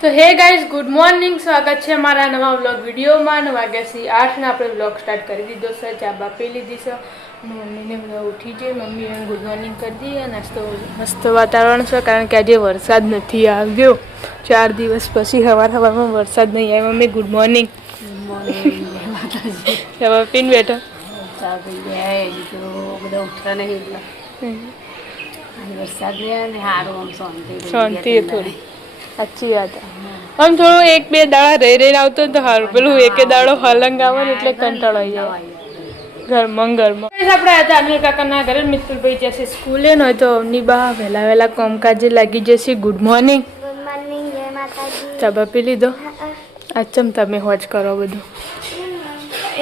तो hey guys good morning स्वागत है हमारा नवा व्लॉग वीडियो में वाग्या 8 ने આપણે વ્લોગ સ્ટાર્ટ કરી દીધો છે ચા બાપી લીધી છે મમ્મીને બધા ઉઠી જાય મમ્મીએ ગુડ મોર્નિંગ કરી દી નાસ્તો મસ્ત વાતાવરણ છે કારણ કે આજે વરસાદ નથી આવ્યો 4 દિવસ પછી હવારમાં વરસાદ નહીં આવ્યો મમ્મી ગુડ મોર્નિંગ ચા બાપીને બેઠો ચા પી ગયા તો બધા ઉઠતા નહીં એટલા વરસાદ ને સારું શાંતિ થોડી अच्छी बात है हम थोड़ा एक बे दाड़ा रही आवतो तो हार पेलू एक दाड़ो हलंग आवे એટલે કંટાળો આવી જાય ઘરમાં આપણે હતા અનિલ કાકાના ઘરે મિત્રભાઈ જશે સ્કૂલે ન તો અમની બા વેલા કામકાજે લાગી જશે ગુડ મોર્નિંગ જય માતાજી ચા પી લીધો અચ્છમ તમે હોજ કરો બધું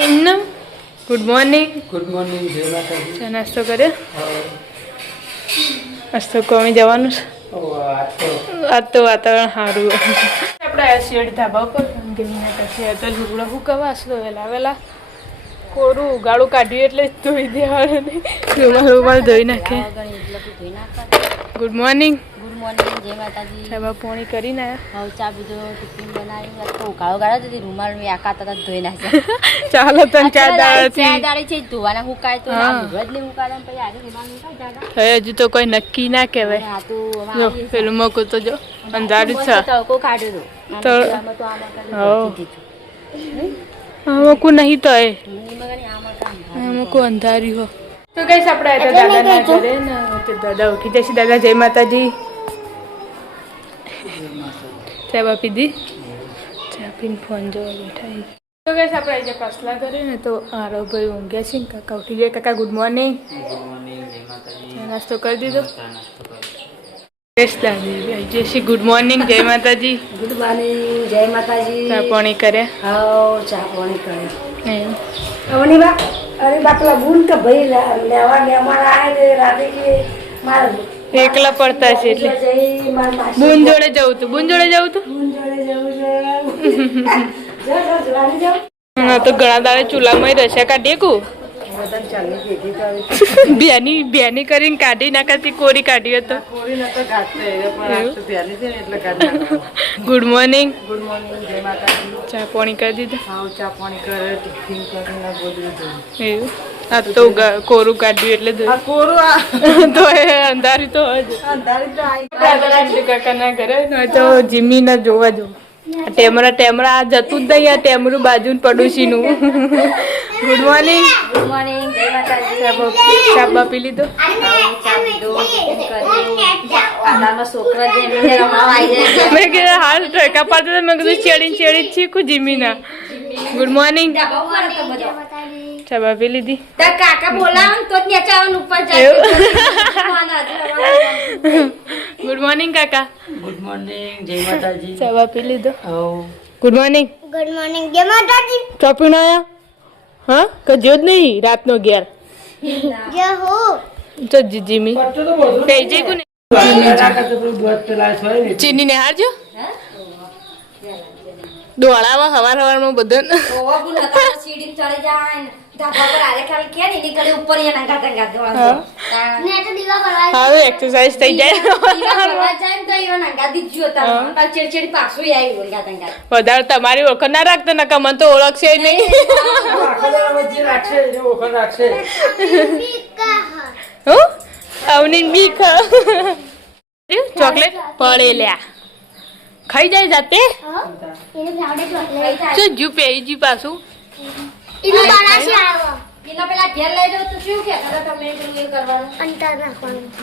એમ ગુડ મોર્નિંગ જય માતાજી નાસ્તો કરે નાસ્તો કોમી જવાનું છે आज तो वातावरण सारू આપણે શેડ ધાબા પર ગમીને કશે તો લુગડા હુકવા આસલો વેલા કોરું ગાળું કાઢ્યું એટલે ધોઈ દેવાનું રૂમાલ ધોઈ નાખે ગુડ મોર્નિંગ જય માતાજી ચા પાણી કરીને આવ્યા ચા પીધો ટિફિન બનાવી તો ગાળો ગાળો તો રૂમાલ મેં આકા તરત ધોઈ નાખ્યા ચાલો તન ચાર દાડે છે ધોવાના હુકાય તો બદલી હુકાય પછી આજે રૂમાલ હુકાય હજુ તો કોઈ નક્કી ના કહેવાય હા તો જો પેલું મોકો તો જો અંધારું છે તડકો કાઢ્યો તો મોકું નહીં તો એ મોકું અંધાર્યું હો તો કઈશ આપણે દાદાના ઘરે ને દાદા ઉઠી જશે દાદા જય માતાજી ચા બાપી દી ચા પીને ફોન જોવા બેઠા તો કઈશ આપણે આજે પાછલા ઘરે ને તો આરો ભાઈ ઊંઘ્યા છે કાકા ઉઠી જાય કાકા ગુડ મોર્નિંગ નાસ્તો કરી દીધો જય ગુડ મોર્નિંગ જય માતાજી ગુડ મોર્નિંગ જય માતાજી ચા પાણી કરે ચા પાણી કરે અવની બા અરે બાપલા બુન કે ભાઈ લેવા મહેમાન આવે રાતે કે માર એકલા પડતા છે એટલે બુન જોડે જવું તું બુન જોડે જવું તો ઘણા દાડે ચૂલામાં રસ્યા કાઢીએ કુ બેની કરીને કાઢી નાખાતી કોરી કાઢી હતો ગુડ મોર્નિંગ ચા પાણી કરી દીધું એવું આ તો કોરું કાઢ્યું એટલે તો અંધારી તો કાકાના ઘરે તો જીમી ના જોવા જવું ટેમરા જતું જ નહીં આ ટેમરું બાજુ પડોશીનું ગુડ મોર્નિંગ જય માતાજી ચા બાપી લીધો મેં કીધું હાલ ટ્રેકા પાડતો મેં કીધું ચેડી ચીકું જીમીના ગુડ મોર્નિંગ ચા બાપી લીધી કાકા બોલાવ તો ગુડ મોર્નિંગ કાકા ગુડ મોર્નિંગ જય માતાજી ચા બાપી લીધો ગુડ મોર્નિંગ જય માતાજી ચા પીને આયા હા કજ્યો જ નહીં રાતનો 11 તો જીમી કઈ જઈ કોને ચીની ને હારજો દોડાવા હવારમાં બધન હવે એક્સરસાઇઝ થઈ જાય વધારે તમારી ઓળખ ના રાખતો નકા મને તો ઓળખશે નહીં અવની બી ચોકલેટ પડે લ્યા ખાઈ જાય જાતે જુ પેજી પાછું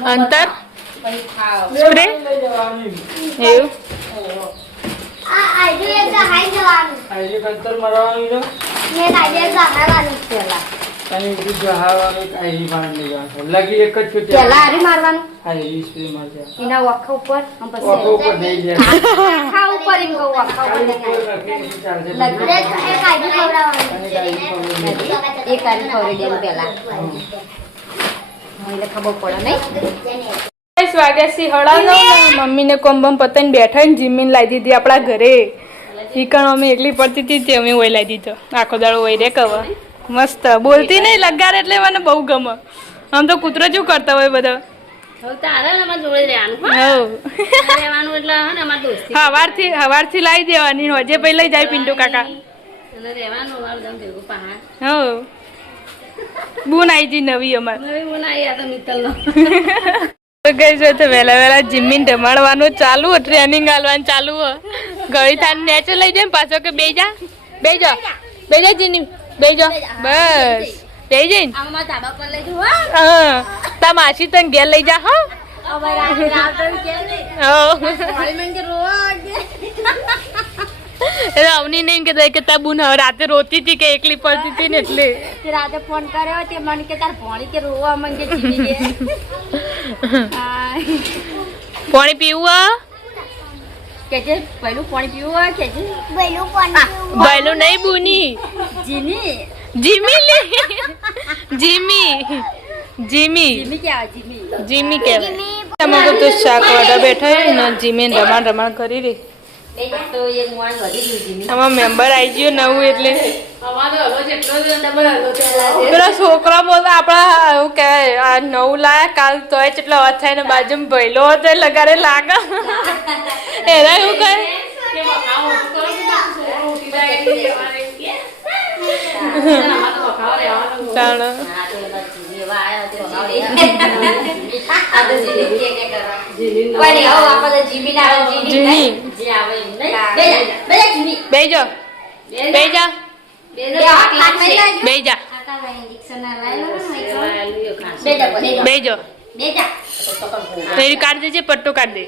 અંતર સ્પ્રે એવું વાગ્યાથી હળાનો મમ્મી ને કોમ બમ પતાઈને બેઠા ને જીમીન લાવી દીધી આપણા ઘરે ઈકણ અમે એકલી પડતી હતી તે અમે ઓય લાવી દીધો આખો દાડો ઓય રે કવા મસ્ત બોલતી નહીં લગાર એટલે મને બહુ ગમે આમ તો કૂતરો શું કરતા હોય બધા હવારથી લાવી દેવાની હોજે પછી લઈ જાય પિન્ટુ કાકા બુન આવી જી નવી અમાર ગઈ છે તો વહેલા જીમીન રમાડવાનું ચાલુ ટ્રેનિંગ આલવાનું ચાલુ ગળી તાર નેચે લઈ જાય પાછો કે બેજા જીની બેજો બસ બેઈ જઈને હા તા માસી તને ઘેર લઈ જા હા અવની નહીં કે બુન રાતે રોતી હતી કે એકલી પડતી હતી ને એટલે રાતે ફોન કર્યો તે મને કે તાર ભોણી કે રોવા મંગે જીવી પાણી પીવું કે છે પહેલું પાણી પીવું કે છે પહેલું નહીં બુની જીની જીમી કેવા જીમી કહેવાય અમે તો શાક વાળા બેઠા ને જીમીન રમાણ કરી રહી આમાં મેમ્બર આવી ગયો નવું એટલે પેલા છોકરા બોલતા આપડા એવું કહેવાય આ નવું લાયા કાલ તોય કેટલો અવાજ થાય ને બાજુમાં ભયલો હતો લગાડે લાગે એના એવું કહે બેજો કાઢ દેજે પટ્ટો કાઢ દે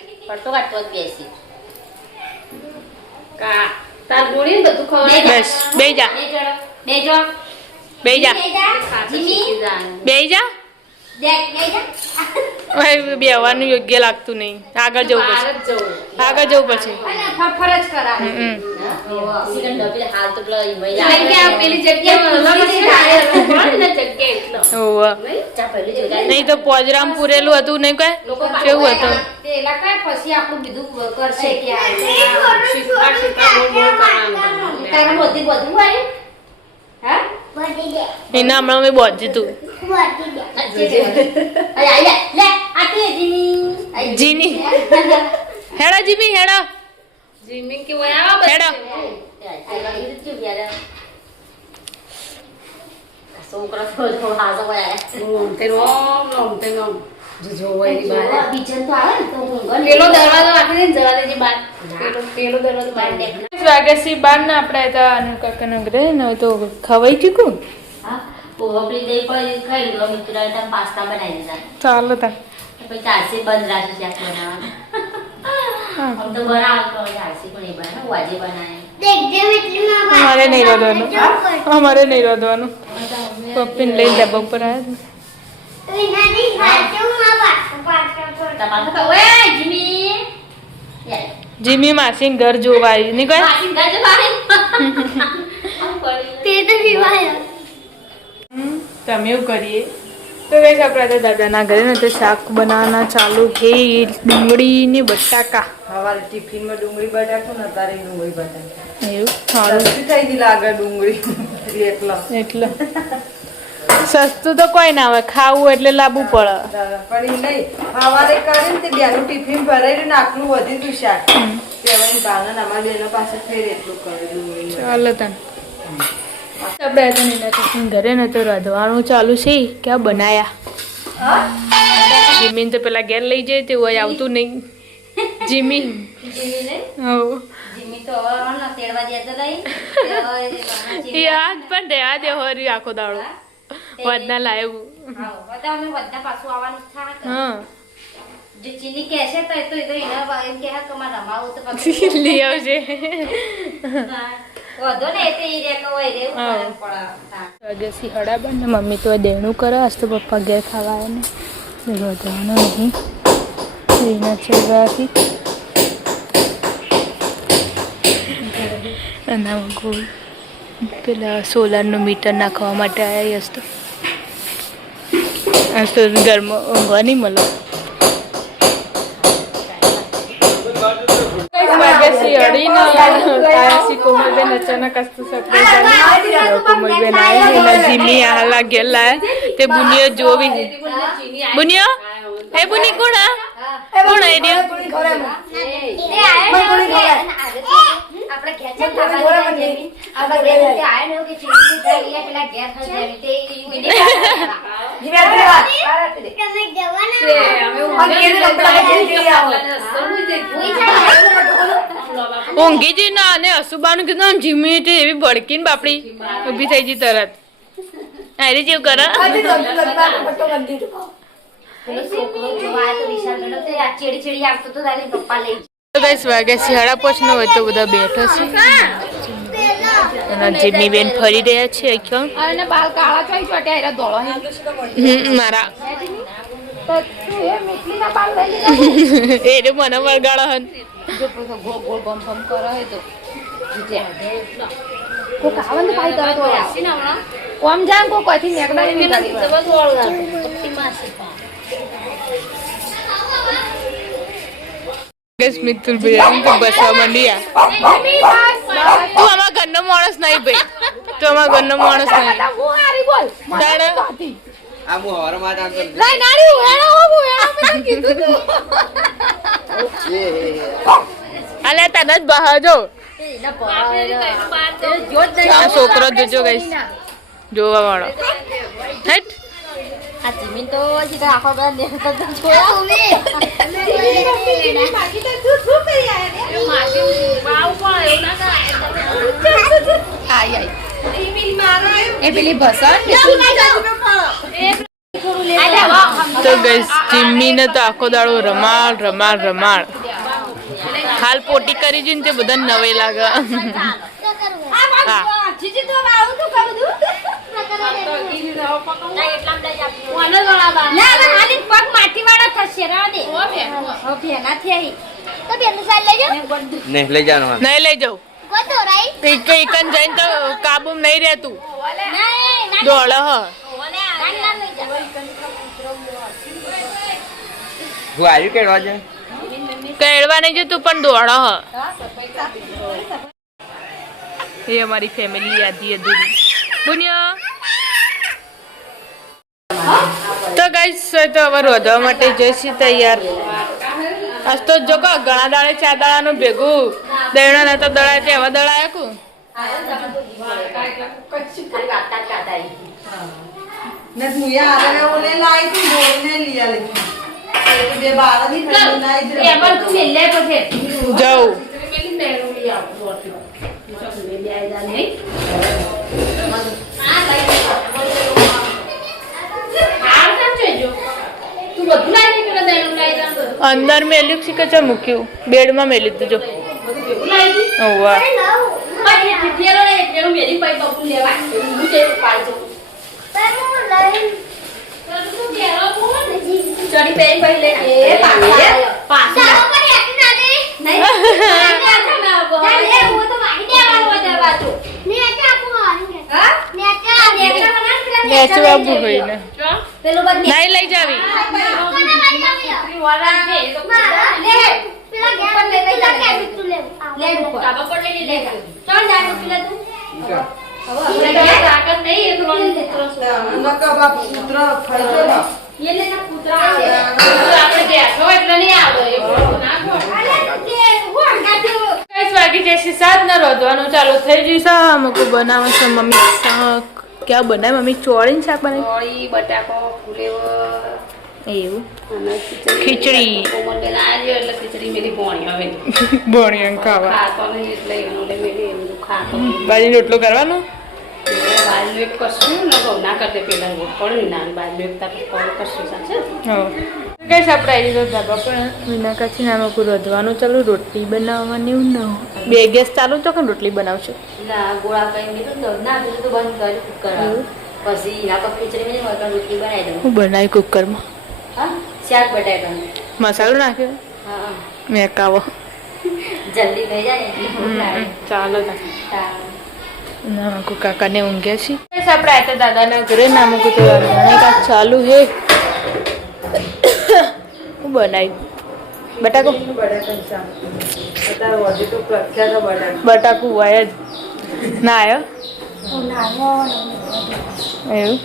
બસ બેજા બેવાનું યોગ્ય લાગતું નહીં આગળ જવું પડશે નહીં તો પોજરામ પૂરેલું હતું નહીં કઈ કેવું હતું એના હમણાં મેં બોજી તું જીની હેડો જીમી હેડો હેડો વાગ્યાથી બાર ને આપડે કાકા ઘરે ને તો ખવાઈ ચૂક્યું ચાલો તા અમારે નહીં રોધવાનું પપ્પીને લઈને ડબ્બા ઉપર આવ્યા જીમી માસી ઘર જોવા આવી નહીં તમે એવું કરીએ તો કઈ આપણા દાદાના ઘરે ને તે શાક બનાવવાના ચાલુ હે ડુંગળી ને બટાકા સવારે ટિફિનમાં ડુંગળી બટાકું ને તારે ડુંગળી બટાકા એવું સારું થઈ ગઈ લાગે ડુંગળી એટલે સસ્તું તો કોઈ ના આવે ખાવું એટલે લાવવું પડે પણ નહીં સવારે કરીને તે બેનું ટિફિન ભરાઈ ને આટલું વધી તું શાક કહેવાય બાને અમારી બેનો પાસે ફેર એટલું કરે ડુંગળી ચાલો તને આપણે ઘરે ને તો રાંધવાનું ચાલુ છે ક્યાં બનાયા જીમીન તો પેલા ઘેર લઈ જાય તે હોય આવતું નહીં જીમી યાદ પણ દેવા દે હોરી આખો દાડો વધના લાવ્યું લઈ આવજે મમ્મી તો દેણું કરે આજ તો પપ્પા ઘેર ખાવા આવે ને રોધવાનું નહીં એના ચલવાથી અને પેલા સોલારનું મીટર નાખવા માટે આવ્યા હશે તો ઘરમાં ઊંઘવા નહીં મળે કોમલબેન અચાનક કોમલબેન આવી જીમી હાલા ગયેલા તે બુનિયો જોવી બુનિયો હે બુની કોણ આ કોણ આઈડિયા કોણી ખવડાવે આપણે ઘેર છે ખાવા જેવી આપણે ઘેર તે આયા ને કે ચીની થઈ પેલા ઘેર ખાઈ જાય તે ઊંઘી જઈ ના અને અસુબાનું કીધું આમ જીમી એવી ભડકીને બાપડી ઊભી થઈ ગઈ તરત આરે જેવું કરે વાગ્યા શિયાળા પોચનો હોય તો બધા બેઠો છે અને જીમી બેન ફરી રહ્યા છે મારા એને મને વળગાળો હન મિતુલ ભાઈ બસવા માંડી તું અમારા ઘરનો માણસ નહીં ભાઈ તું અમારા ઘરનો માણસ નહીં અલે તને જ બહાર જો છોકરો જોજો ગઈશ જોવા વાળો હેટ આ જમીન તો સીધા આખો બધા દેખતો એ પેલી ભસણ તો ગઈશ જીમ્મીને તો આખો દાડો રમાડ રમાડ રમાડ હાલ પોટી કરી જઈને તે બધા નવે લાગે નહીં લઈ જવાનું નહીં લઈ જાઉં જઈને તો કાબુ નહીં રહેતું દોડ હ હું આવ્યું કેળવા છે કેળવા નહીં જતું પણ દોડ હ એ અમારી ફેમિલી યાદી અધૂરી દુનિયા તો ગાઈસ તો હવે રોધવા માટે જઈશું તૈયાર આજ તો જો કો ઘણા દાડે 4 દાડાનું ભેગું દયણા ના તો દળાય તે હવે દળાય કુ જાઉં અંદર મેલ્યું છે કે મૂક્યું બેડમાં મેલી દીધું જો વાહ નહીં લઈ જાવી વાગી જશે 7 ને રોધવાનું ચાલુ થઈ જશે અમુક બનાવે છે મમ્મી શાક ક્યાં બનાવે મમ્મી ચોળીને શાક બનાવી બટાકો ફુલેવર એવું ખીચડી ભણ્યા ખાવા બાજરી રોટલો કરવાનો કઈ સાપડાઈ દીધો ધાબા પણ વિનાકાથી નામ રોધવાનું ચાલુ રોટલી બનાવવાની ન બે ગેસ ચાલુ તો કે રોટલી બનાવશો હું બનાવી કુકરમાં શાક બટાકા મસાલો નાખ્યો મેં કાવો જલ્દી થઈ જાય ચાલો નામકુ કાકાને ઊંઘ્યા છે આપણે આતા દાદાના ઘરે નામકુ તો કાક ચાલુ હે હું બનાવી બટાકો બટાકું હોય જ ના આવ્યો એવું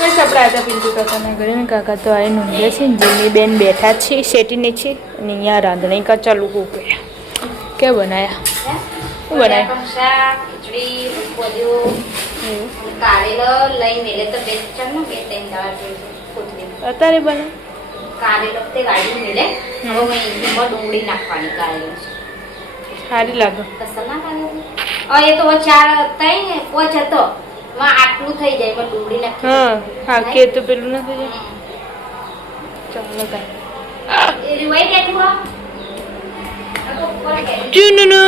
બસ આપણે આજે પિન્ટુ કાકાના ઘરે ને કાકા તો આવીને ઊંઘ્યા છે ને જેની બેન બેઠા છે શેટીને છે અને અહીંયા રાંધણી કા ચાલુ કર્યા કે બનાયા શું બનાયા શાક ખીચડી બધું કારેલો લઈ મેલે તો બે ચાલ ને બે ત્રણ દાળ કોથમીર અત્યારે બને કારેલો તે ગાડી મેલે હવે મેં એમાં ડુંગળી નાખવાની કારેલો સારી લાગે કસર ના કારેલો એ તો ચાર હતા ને પોચ હતો માં આટલું થઈ જાય પણ ડુંગળી નાખી હા હા કે તો પેલું નથી જાય ચાલો કાંઈ એ રીવાઈ ગઈ હો ચુનુનુ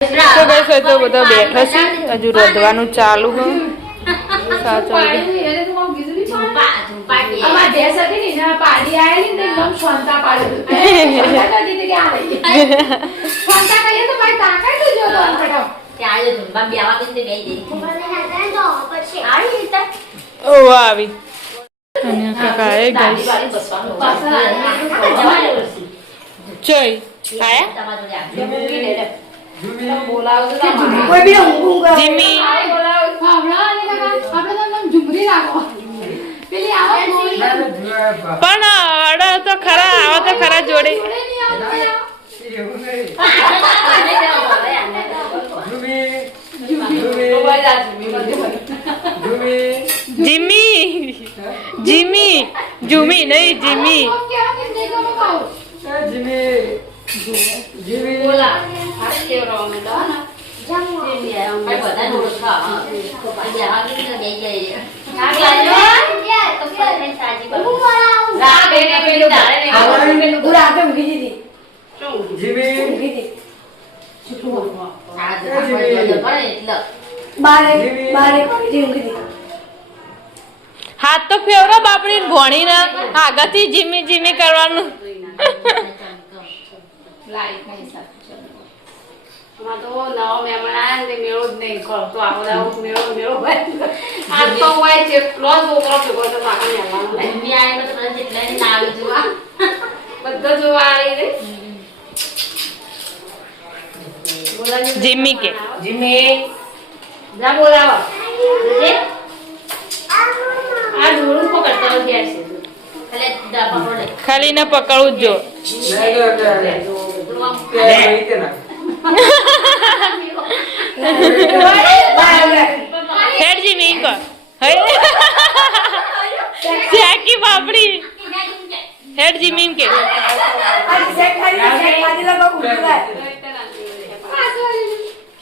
તો ગાઈસ તો બધા બેઠા છે હજુ રધવાનું ચાલુ હ 7 વાગે અમાર ભેંસ હતી ને એના પાડી આયેલી ને એકદમ શાંતા પાડી દીધી કે આ લઈ શાંતા કહીએ તો ભાઈ તાકાય તો જો તો ફટાફટ ત્યાં જો ઝુંબા બેવા કે બે જઈ ઓ આવી અને કાકા એ ગાઈસ જય આયા કોઈ બી ઊંઘ જીમી આપણે તો ઝુમરી લાગો પેલી આવા પણ અડો તો ખરા આવા તો ખરા જોડે જીમી જીમી જુમી નહીં જીમી હાથ તો ફેવરો બાપડી ભોણી ના આગળથી જીમી જીમી કરવાનું તો નવો મહેમાન આવ્યા ને મેળો જ નહીં કરતો આવો મેળો ભાઈ આ તો હોય છે ક્લોઝ છોકરો ભેગો તો પાકા મહેમાન બધા જોવા આવી રે જીમી કે જીમી જા બોલાવો આ ધોળું પકડતો ગયા છે ખાલી ને પકડવું જ જો હેડ જીમી કો હે જાકી બાપડી હેડ જીમી કે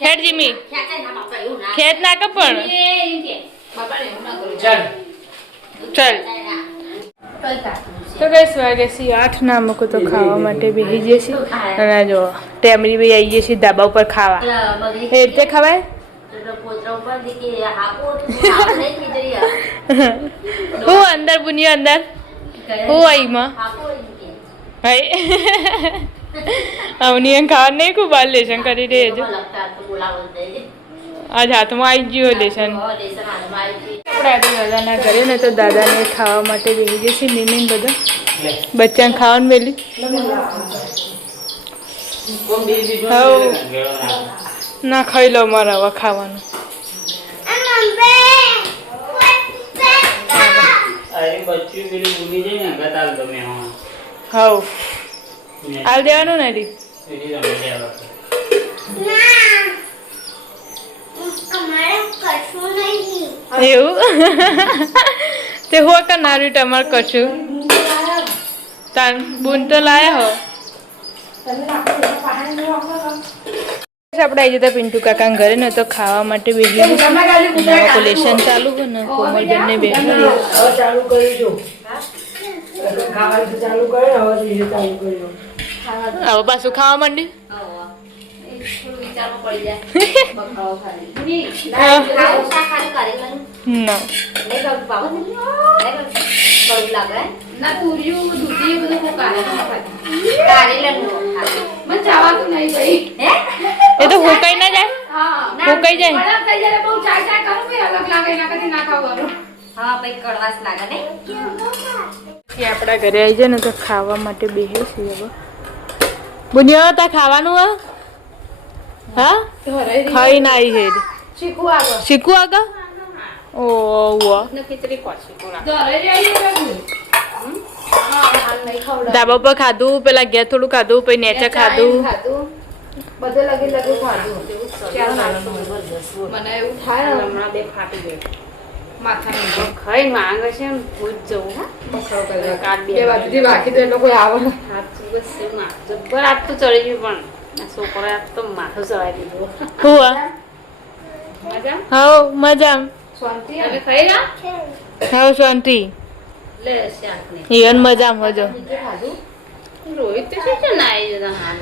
હેડ જીમી ખેત ના કે પણ ચાલ તો કઈ વાગે છે 8 ના અમુક તો ખાવા માટે બેસી જઈએ છીએ અને જો ટેમરી ભાઈ આવી જઈએ છીએ ધાબા ઉપર ખાવા એ રીતે ખવાય હું અંદર બુનિયો અંદર હું આઈમાં ભાઈ અવની ખાવા નહીં ખૂબ બાર લેશન કરી રહી છે આજ હાથમાં આવી ગયો લેશન આપણે આજે દાદાના ઘરે ને તો દાદાને ખાવા માટે બેસી જઈએ છીએ નિમીન બધા બચ્ચાને ખાવાનું મેલી ના ખાઈ લો મારે હવે ખાવાનું હાઉ હાલ દેવાનું ને રી એવું તે હો કરનારું તમારે કશું તાન બૂન તો લાયા હો આપણે આવી જતા પિન્ટુ કાકા ઘરે ને તો ખાવા માટે બેસી લેશન ચાલુ હોય ને કોમલબેન ને બેસી ચાલુ કરીશું ચાલુ કરે હવે પાછું ખાવા માંડી ના એ તો હુકાઈ ના જાય હુકાઈ જાય આપડા ઘરે આવી જાય ને તો ખાવા માટે બેસી છીએ હવે બુનિયા તા ખાવાનું હા ખાઈ ના આવી છે શીખું આગળ ઓહો ને ખીચડી પાછી કોલા ધાબા પર ખાધું પેલા ઘેર થોડું ખાધું પછી નેચે ખાધું બધે લગી લગી ખાધું મને એવું થાય ને હમણાં બે ફાટી ગઈ માથાનું ખાઈ માંગે છે એમ ભૂજ જવું હા બે બાજુથી બાકી તો એટલે કોઈ આવે સાચું બસ એવું ના જબ્બર આજ તો ચડી ગયું પણ આ છોકરો આજ તો માથું ચડાવી દીધું હુઆ મજા હાઉ મજામ શાંતિ તમે ખાઈ રહ્યા હાઉ શાંતિ લે શાક ને ઈવન મજામ હજો રોહિત તો શું છે ના આવી જતા હાલ